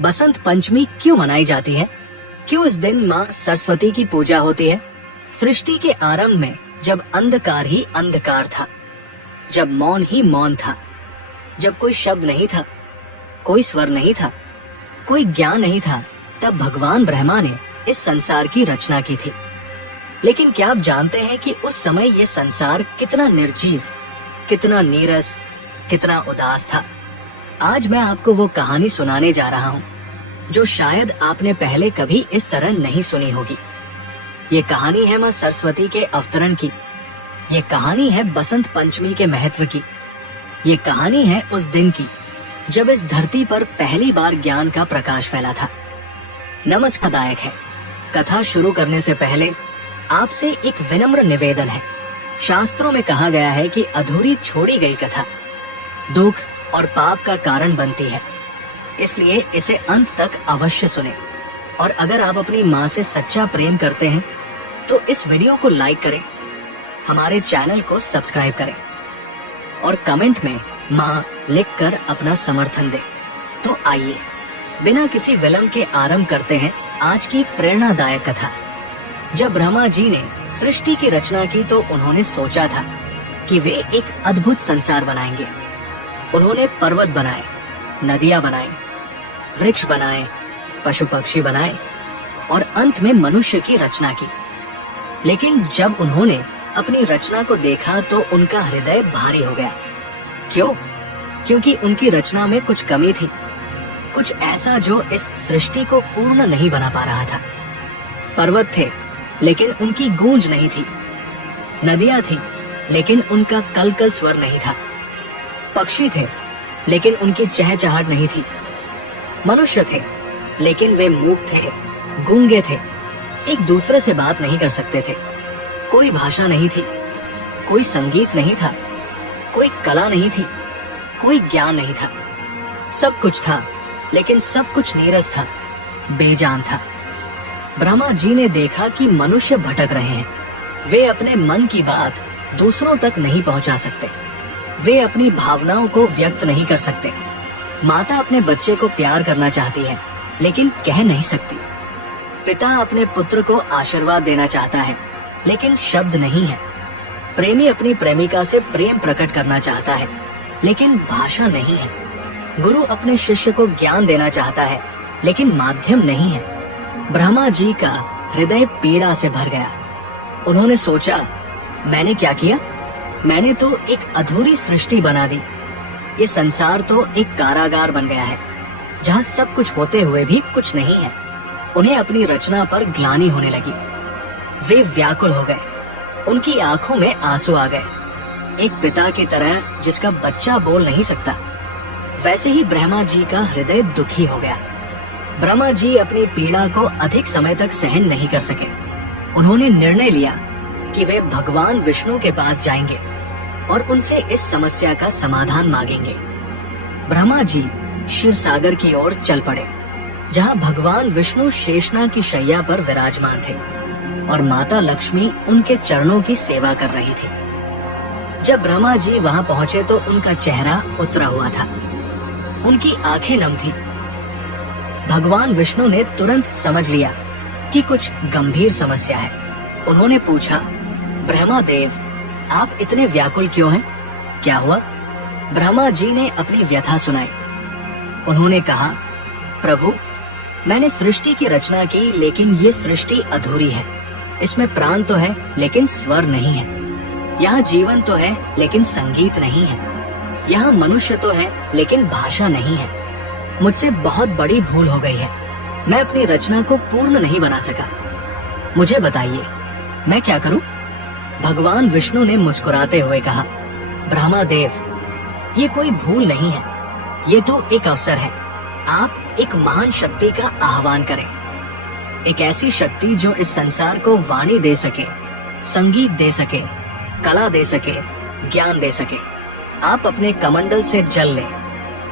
बसंत पंचमी क्यों मनाई जाती है? क्यों इस दिन माँ सरस्वती की पूजा होती है? सृष्टि के आरंभ में जब अंधकार ही अंधकार था, जब मौन ही मौन था, जब कोई शब्द नहीं था, कोई स्वर नहीं था, कोई ज्ञान नहीं था, तब भगवान ब्रह्मा ने इस संसार की रचना की थी। लेकिन क्या आप जानते हैं कि उस समय ये संसार कितना निर्जीव, कितना नीरस, कितना उदास था? आज मैं आपको वो कहानी सुनाने जा रहा हूँ जो शायद आपने पहले कभी इस तरह नहीं सुनी होगी। ये कहानी है माँ सरस्वती के अवतरण की। ये कहानी है बसंत पंचमी के महत्व की। ये कहानी है उस दिन की जब इस धरती पर पहली बार ज्ञान का प्रकाश फैला था। नमस्कारदायक है। कथा शुरू करने से पहले आपसे एक विनम्र निवेदन है। शास्त्रों में कहा गया है कि अधूरी छोड़ी गई कथा दुख और पाप का कारण बनती है, इसलिए इसे अंत तक अवश्य सुने। और अगर आप अपनी माँ से सच्चा प्रेम करते हैं तो इस वीडियो को लाइक करें, हमारे चैनल को सब्सक्राइब करें और कमेंट में माँ लिखकर अपना समर्थन दें। तो आइए बिना किसी विलंब के आरंभ करते हैं आज की प्रेरणादायक कथा। जब ब्रह्मा जी ने सृष्टि की रचना की तो उन्होंने सोचा था कि वे एक अद्भुत संसार बनाएंगे। उन्होंने पर्वत बनाए, नदियां बनाई, वृक्ष बनाए, पशु पक्षी बनाए और अंत में मनुष्य की रचना की। लेकिन जब उन्होंने अपनी रचना को देखा तो उनका हृदय भारी हो गया। क्यों? क्योंकि उनकी रचना में कुछ कमी थी, कुछ ऐसा जो इस सृष्टि को पूर्ण नहीं बना पा रहा था। पर्वत थे लेकिन उनकी गूंज नहीं थी, नदियां थी लेकिन उनका कलकल स्वर नहीं था, पक्षी थे लेकिन उनकी चहचहाट नहीं थी, मनुष्य थे लेकिन वे मूक थे, गूंगे थे, एक दूसरे से बात नहीं कर सकते थे। कोई भाषा नहीं थी, कोई संगीत नहीं था, कोई कला नहीं थी, कोई ज्ञान नहीं था। सब कुछ था लेकिन सब कुछ नीरस था, बेजान था। ब्रह्मा जी ने देखा कि मनुष्य भटक रहे हैं। वे अपने मन की बात दूसरों तक नहीं पहुंचा सकते, वे अपनी भावनाओं को व्यक्त नहीं कर सकते। माता अपने बच्चे को प्यार करना चाहती है लेकिन कह नहीं सकती। पिता अपने पुत्र को आशीर्वाद देना चाहता है लेकिन शब्द नहीं है। प्रेमी अपनी प्रेमिका से प्रेम प्रकट करना चाहता है लेकिन भाषा नहीं है। गुरु अपने शिष्य को ज्ञान देना चाहता है लेकिन माध्यम नहीं है। ब्रह्मा जी का हृदय पीड़ा से भर गया। उन्होंने सोचा, मैंने क्या किया? मैंने तो एक अधूरी सृष्टि बना दी। ये संसार तो एक कारागार बन गया है जहाँ सब कुछ होते हुए भी कुछ नहीं है। उन्हें अपनी रचना पर ग्लानि होने लगी। वे व्याकुल हो गए, उनकी आंखों में आंसू आ गए। एक पिता की तरह जिसका बच्चा बोल नहीं सकता, वैसे ही ब्रह्मा जी का हृदय दुखी हो गया। ब्रह्मा जी अपनी पीड़ा को अधिक समय तक सहन नहीं कर सके। उन्होंने निर्णय लिया कि वे भगवान विष्णु के पास जाएंगे और उनसे इस समस्या का समाधान मांगेंगे। ब्रह्मा जी क्षीर सागर की ओर चल पड़े, जहाँ भगवान विष्णु शेषनाग की शैया पर विराजमान थे और माता लक्ष्मी उनके चरणों की सेवा कर रही थी। जब ब्रह्मा जी वहाँ पहुँचे तो उनका चेहरा उतरा हुआ था, उनकी आंखें नम थी। भगवान विष्णु ने तुरंत समझ लिया कि कुछ गंभीर समस्या है। उन्होंने पूछा, ब्रह्मा देव, आप इतने व्याकुल क्यों हैं? क्या हुआ? ब्रह्मा जी ने अपनी व्यथा सुनाई। उन्होंने कहा, प्रभु, मैंने सृष्टि की रचना की लेकिन ये सृष्टि अधूरी है। इसमें प्राण तो है लेकिन स्वर नहीं है। यहाँ जीवन तो है लेकिन संगीत नहीं है। यहाँ मनुष्य तो है लेकिन भाषा नहीं है। मुझसे बहुत बड़ी भूल हो गई है। मैं अपनी रचना को पूर्ण नहीं बना सका। मुझे बताइए, मैं क्या करूं? भगवान विष्णु ने मुस्कुराते हुए कहा, ब्रह्मा देव, ये कोई भूल नहीं है, ये तो एक अवसर है। आप एक महान शक्ति का आह्वान करें, एक ऐसी शक्ति जो इस संसार को वाणी दे सके, संगीत दे सके, कला दे सके, ज्ञान दे सके। आप अपने कमंडल से जल लें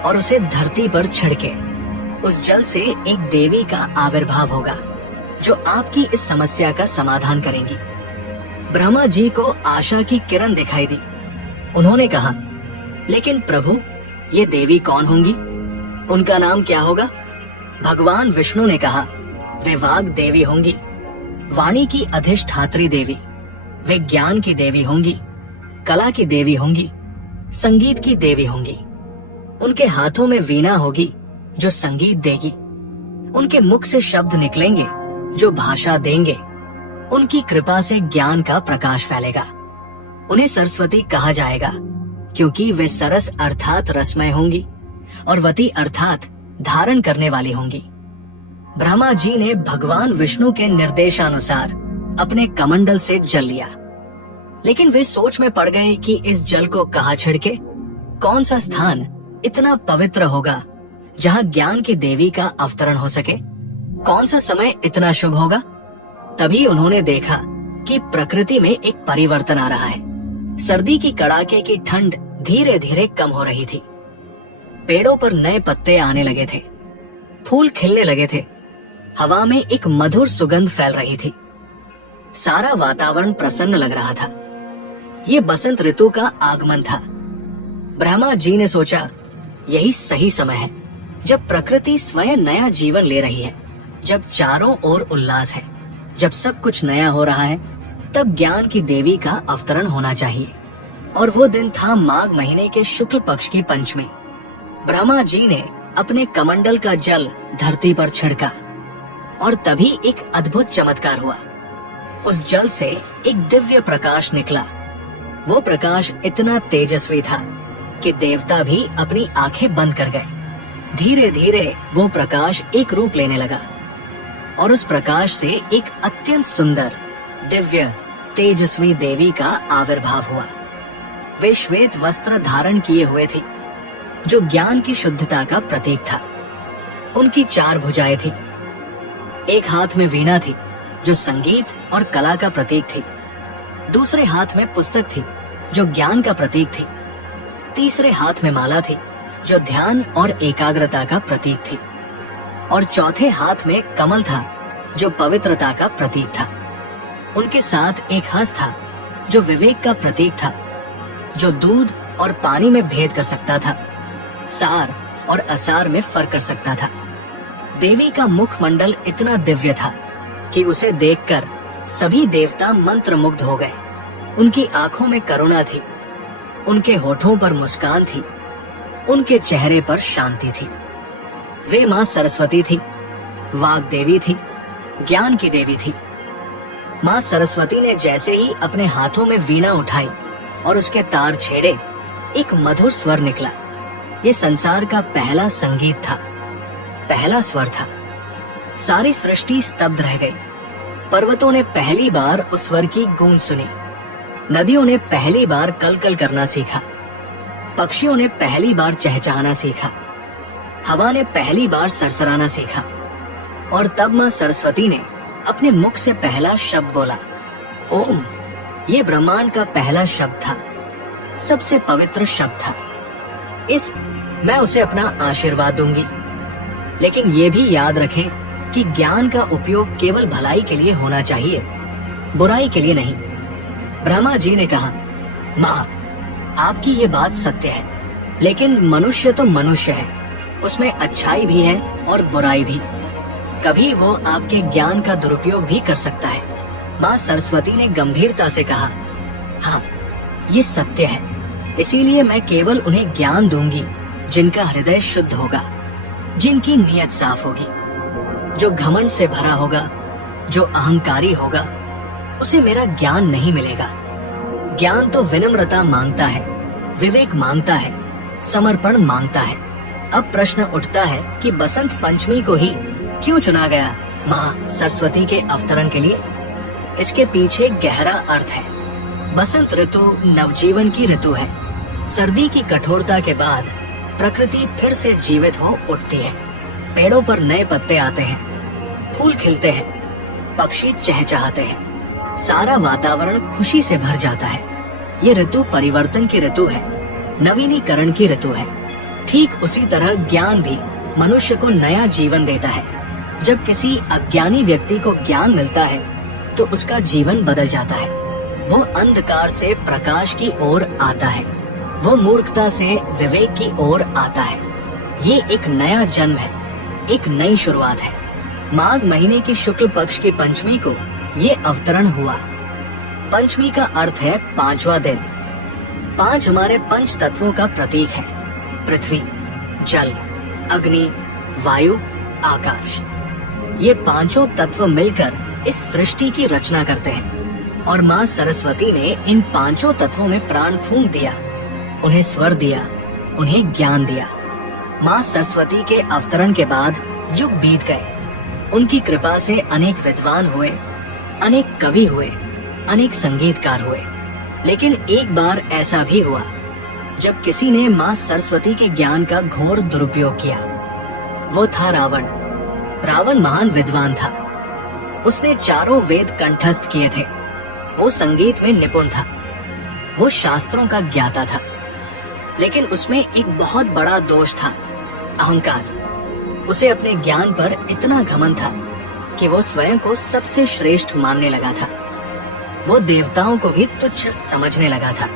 और उसे धरती पर छिड़के। उस जल से एक देवी का आविर्भाव होगा जो आपकी इस समस्या का समाधान करेंगी। ब्रह्मा जी को आशा की किरण दिखाई दी। उन्होंने कहा, लेकिन प्रभु, ये देवी कौन होंगी? उनका नाम क्या होगा? भगवान विष्णु ने कहा, वे वाग देवी होंगी, वाणी की अधिष्ठात्री देवी। वे ज्ञान की देवी होंगी, कला की देवी होंगी, संगीत की देवी होंगी। उनके हाथों में वीणा होगी जो संगीत देगी। उनके मुख से शब्द निकलेंगे जो भाषा देंगे। उनकी कृपा से ज्ञान का प्रकाश फैलेगा। उन्हें सरस्वती कहा जाएगा क्योंकि वे सरस अर्थात रसमय होंगी और वती अर्थात धारण करने वाली होंगी। ब्रह्मा जी ने भगवान विष्णु के निर्देशानुसार अपने कमंडल से जल लिया, लेकिन वे सोच में पड़ गए कि इस जल को कहाँ छिड़के, कौन सा स्थान इतना पवित्र होगा जहाँ ज्ञान की देवी का अवतरण हो सके, कौन सा समय इतना शुभ होगा। तभी उन्होंने देखा कि प्रकृति में एक परिवर्तन आ रहा है। सर्दी की कड़ाके की ठंड धीरे धीरे कम हो रही थी। पेड़ों पर नए पत्ते आने लगे थे, फूल खिलने लगे थे, हवा में एक मधुर सुगंध फैल रही थी। सारा वातावरण प्रसन्न लग रहा था। ये बसंत ऋतु का आगमन था। ब्रह्मा जी ने सोचा, यही सही समय है जब प्रकृति स्वयं नया जीवन ले रही है, जब चारों ओर उल्लास है, जब सब कुछ नया हो रहा है, तब ज्ञान की देवी का अवतरण होना चाहिए। और वो दिन था माघ महीने के शुक्ल पक्ष की पंचमी। ब्रह्मा जी ने अपने कमंडल का जल धरती पर छिड़का और तभी एक अद्भुत चमत्कार हुआ। उस जल से एक दिव्य प्रकाश निकला। वो प्रकाश इतना तेजस्वी था कि देवता भी अपनी आंखें बंद कर गए। धीरे धीरे वो प्रकाश एक रूप लेने लगा और उस प्रकाश से एक अत्यंत सुंदर, दिव्य, तेजस्वी देवी का आविर्भाव हुआ। वे श्वेत वस्त्र धारण किए हुए थी, जो ज्ञान की शुद्धता का प्रतीक था। उनकी 4 भुजाएं थी। एक हाथ में वीणा थी, जो संगीत और कला का प्रतीक थी। दूसरे हाथ में पुस्तक थी, जो ज्ञान का प्रतीक थी। तीसरे हाथ में माला थी, जो ध्यान और एकाग्रता का प्रतीक थी। और चौथे हाथ में कमल था, जो पवित्रता का प्रतीक था। उनके साथ एक हस्त था, जो विवेक का प्रतीक था, जो दूध और पानी में भेद कर सकता था, सार और असार में फर्क कर सकता था। देवी का मुखमंडल इतना दिव्य था कि उसे देखकर सभी देवता मंत्रमुग्ध हो गए। उनकी आंखों में करुणा थी, उनके होठों पर मुस्कान थी, उनके चेहरे पर शांति थी। वे मां सरस्वती थी, वाग देवी थी, ज्ञान की देवी थी। मां सरस्वती ने जैसे ही अपने हाथों में वीणा उठाई और उसके तार छेड़े, एक मधुर स्वर निकला। ये संसार का पहला संगीत था, पहला स्वर था। सारी सृष्टि स्तब्ध रह गई। पर्वतों ने पहली बार उस स्वर की गूंज सुनी। नदियों ने पहली बार कलकल करना सीखा। पक्षियों ने पहली बार चहचहाना सीखा। हवा ने पहली बार सरसराना सीखा। और तब मां सरस्वती ने अपने मुख से पहला शब्द बोला, ओम। ये ब्रह्मांड का पहला शब्द था, सबसे पवित्र शब्द था। मैं उसे अपना आशीर्वाद दूंगी, लेकिन ये भी याद रखें कि ज्ञान का उपयोग केवल भलाई के लिए होना चाहिए, बुराई के लिए नहीं। ब्रह्मा जी ने कहा, माँ, आपकी ये बात सत्य है, लेकिन मनुष्य तो मनुष्य है, उसमें अच्छाई भी है और बुराई भी। कभी वो आपके ज्ञान का दुरुपयोग भी कर सकता है। माँ सरस्वती ने गंभीरता से कहा, हाँ, ये सत्य है, इसीलिए मैं केवल उन्हें ज्ञान दूंगी जिनका हृदय शुद्ध होगा, जिनकी नीयत साफ होगी। जो घमंड से भरा होगा, जो अहंकारी होगा, उसे मेरा ज्ञान नहीं मिलेगा। ज्ञान तो विनम्रता मांगता है, विवेक मांगता है, समर्पण मांगता है। अब प्रश्न उठता है कि बसंत पंचमी को ही क्यों चुना गया माँ सरस्वती के अवतरण के लिए? इसके पीछे गहरा अर्थ है। बसंत ऋतु नवजीवन की ऋतु है। सर्दी की कठोरता के बाद प्रकृति फिर से जीवित हो उठती है। पेड़ों पर नए पत्ते आते हैं, फूल खिलते हैं, पक्षी चहचहाते हैं, सारा वातावरण खुशी से भर जाता है। ये ऋतु परिवर्तन की ऋतु है, नवीनीकरण की ऋतु है। ठीक उसी तरह ज्ञान भी मनुष्य को नया जीवन देता है। जब किसी अज्ञानी व्यक्ति को ज्ञान मिलता है तो उसका जीवन बदल जाता है। वो अंधकार से प्रकाश की ओर आता है, वो मूर्खता से विवेक की ओर आता है। ये एक नया जन्म है, एक नई शुरुआत है। माघ महीने की शुक्ल पक्ष की पंचमी को ये अवतरण हुआ। पंचमी का अर्थ है पांचवा दिन। 5 हमारे पंच तत्वों का प्रतीक है, पृथ्वी, जल, अग्नि, वायु, आकाश। ये पांचों तत्व मिलकर इस सृष्टि की रचना करते हैं और माँ सरस्वती ने इन पांचों तत्वों में प्राण फूंक दिया, उन्हें स्वर दिया, उन्हें ज्ञान दिया। माँ सरस्वती के अवतरण के बाद युग बीत गए। उनकी कृपा से अनेक विद्वान हुए, अनेक कवि हुए, अनेक संगीतकार हुए। लेकिन एक बार ऐसा भी हुआ जब किसी ने माँ सरस्वती के ज्ञान का घोर दुरुपयोग किया। वो था रावण। रावण महान विद्वान था। उसने चारों वेद कंठस्थ किए थे। वो संगीत में निपुण था। वो शास्त्रों का ज्ञाता था। लेकिन उसमें एक बहुत बड़ा दोष था, अहंकार। उसे अपने ज्ञान पर इतना घमंड था कि वो स्वयं को सबसे श्रेष्ठ मानने लगा था। वो देवताओं को भी तुच्छ समझने लगा था।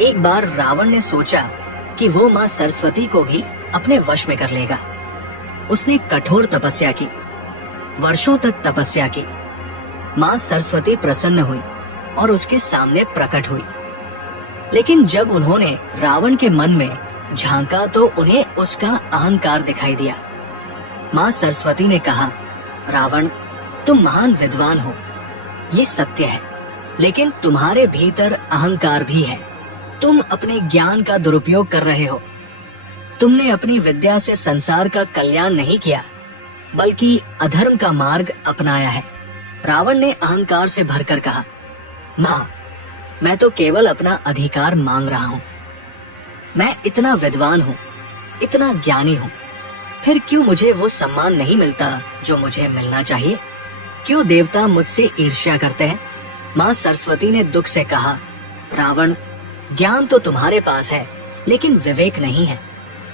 एक बार रावण ने सोचा कि वो माँ सरस्वती को भी अपने वश में कर लेगा। उसने कठोर तपस्या की, वर्षों तक तपस्या की। माँ सरस्वती प्रसन्न हुई और उसके सामने प्रकट हुई। लेकिन जब उन्होंने रावण के मन में झांका तो उन्हें उसका अहंकार दिखाई दिया। माँ सरस्वती ने कहा, रावण, तुम महान विद्वान हो, ये सत्य है, लेकिन तुम्हारे भीतर अहंकार भी है। तुम अपने ज्ञान का दुरुपयोग कर रहे हो। तुमने अपनी विद्या से संसार का कल्याण नहीं किया, बल्कि अधर्म का मार्ग अपनाया है। रावण ने अहंकार से भरकर कहा, माँ, मैं तो केवल अपना अधिकार मांग रहा हूँ। मैं इतना विद्वान हूँ, इतना ज्ञानी हूँ, फिर क्यों मुझे वो सम्मान नहीं मिलता जो मुझे मिलना चाहिए? क्यों देवता मुझसे ईर्ष्या करते हैं? माँ सरस्वती ने दुख से कहा, रावण, ज्ञान तो तुम्हारे पास है, लेकिन विवेक नहीं है।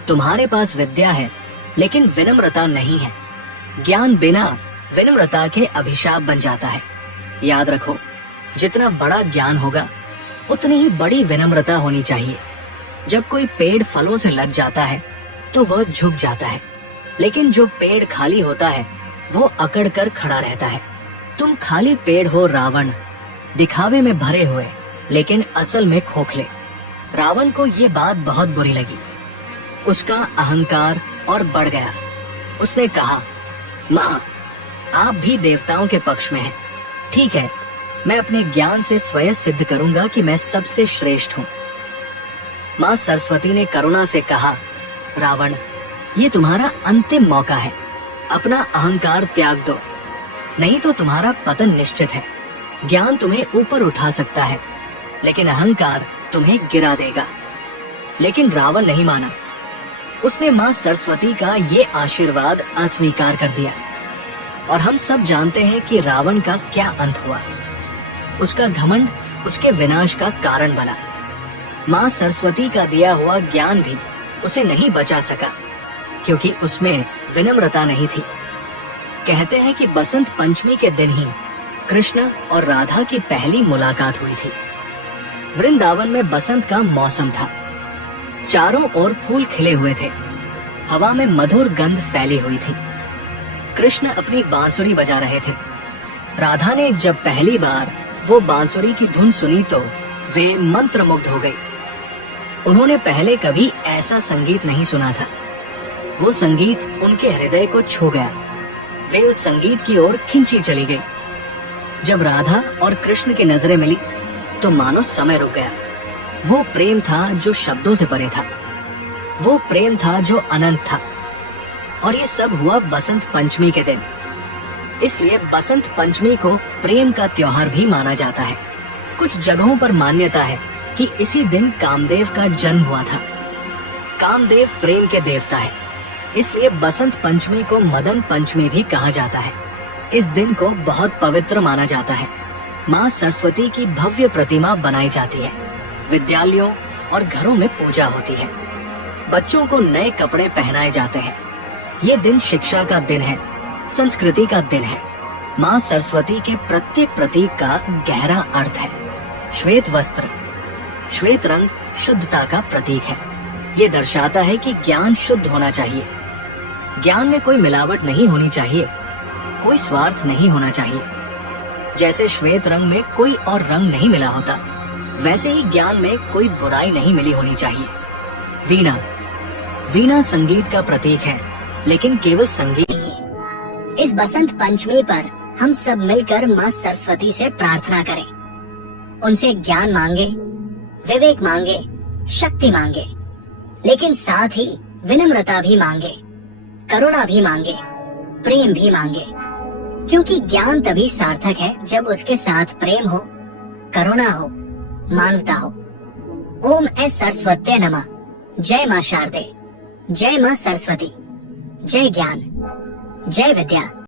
तुम्हारे पास विद्या है, लेकिन विनम्रता नहीं है। ज्ञान बिना विनम्रता के अभिशाप बन जाता है। याद रखो, जितना बड़ा ज्ञान होगा, उतनी ही बड़ी विनम्रता होनी चाहिए। जब कोई पेड़ फलों से लद जाता है, तो वह झुक जाता है, लेकिन जो पेड़ खाली होता है, वो अकड़ कर खड़ा रहता है। तुम खाली पेड़ हो रावण, दिखावे में भरे हुए, लेकिन असल में खोखले। रावण को ये बात बहुत बुरी लगी। उसका अहंकार और बढ़ गया। उसने कहा, माँ, आप भी देवताओं के पक्ष में हैं। ठीक है, मैं अपने ज्ञान से स्वयं सिद्ध करूंगा कि मैं सबसे श्रेष्ठ हूँ। माँ सरस्वती ने करुणा से कहा, रावण, ये तुम्हारा अंतिम मौका है। अपना अहंकार त्याग दो, नहीं तो तुम्हारा पतन निश्चित है। ज्ञान तुम्हें ऊपर उठा सकता है, लेकिन अहंकार तुम्हें गिरा देगा। लेकिन रावण नहीं माना। उसने माँ सरस्वती का ये आशीर्वाद अस्वीकार कर दिया। और हम सब जानते हैं कि रावण का क्या अंत हुआ। उसका घमंड उसके विनाश का कारण बना। माँ सरस्वती का दिया हुआ ज्ञान भी उसे नहीं बचा सका, क्योंकि उसमें विनम्रता नहीं थी। कहते हैं कि बसंत पंचमी के दिन ही कृष्ण और राधा की पहली मुलाकात हुई थी। वृंदावन में बसंत का मौसम था। चारों ओर फूल खिले हुए थे। हवा में मधुर गंध फैली हुई थी। कृष्ण अपनी बांसुरी बजा रहे थे। राधा ने जब पहली बार वो बांसुरी की धुन सुनी तो वे मंत्रमुग्ध हो गई। उन्होंने पहले कभी ऐसा संगीत नहीं सुना था। वो संगीत उनके हृदय को छू गया। वे उस संगीत की ओर खिंची चली गई। जब राधा और कृष्ण की नजरें मिली तो मानो समय रुक गया। वो प्रेम था जो शब्दों से परे था। वो प्रेम था जो अनंत था। और ये सब हुआ बसंत पंचमी के दिन। इसलिए बसंत पंचमी को प्रेम का त्योहार भी माना जाता है। कुछ जगहों पर मान्यता है कि इसी दिन कामदेव का जन्म हुआ था। कामदेव प्रेम के देवता है, इसलिए बसंत पंचमी को मदन पंचमी भी कहा जाता है। इस दिन को बहुत पवित्र माना जाता है। माँ सरस्वती की भव्य प्रतिमा बनाई जाती है। विद्यालयों और घरों में पूजा होती है। बच्चों को नए कपड़े पहनाए जाते हैं। ये दिन शिक्षा का दिन है, संस्कृति का दिन है। माँ सरस्वती के प्रत्येक प्रतीक का गहरा अर्थ है। श्वेत वस्त्र, श्वेत रंग शुद्धता का प्रतीक है। ये दर्शाता है कि ज्ञान शुद्ध होना चाहिए। ज्ञान में कोई मिलावट नहीं होनी चाहिए, कोई स्वार्थ नहीं होना चाहिए। जैसे श्वेत रंग में कोई और रंग नहीं मिला होता, वैसे ही ज्ञान में कोई बुराई नहीं मिली होनी चाहिए। वीणा, वीणा संगीत का प्रतीक है, लेकिन केवल संगीत। इस बसंत पंचमी पर हम सब मिलकर माँ सरस्वती से प्रार्थना करें, उनसे ज्ञान मांगे, विवेक मांगे, शक्ति मांगे, लेकिन साथ ही विनम्रता भी मांगे, करुणा भी मांगे, प्रेम भी मांगे, क्योंकि ज्ञान तभी सार्थक है जब उसके साथ प्रेम हो, करुणा हो, मानवता हो। ओम एस सरस्वत्यै नमः। जय माँ शारदे, जय माँ सरस्वती, जय ज्ञान, जय विद्या।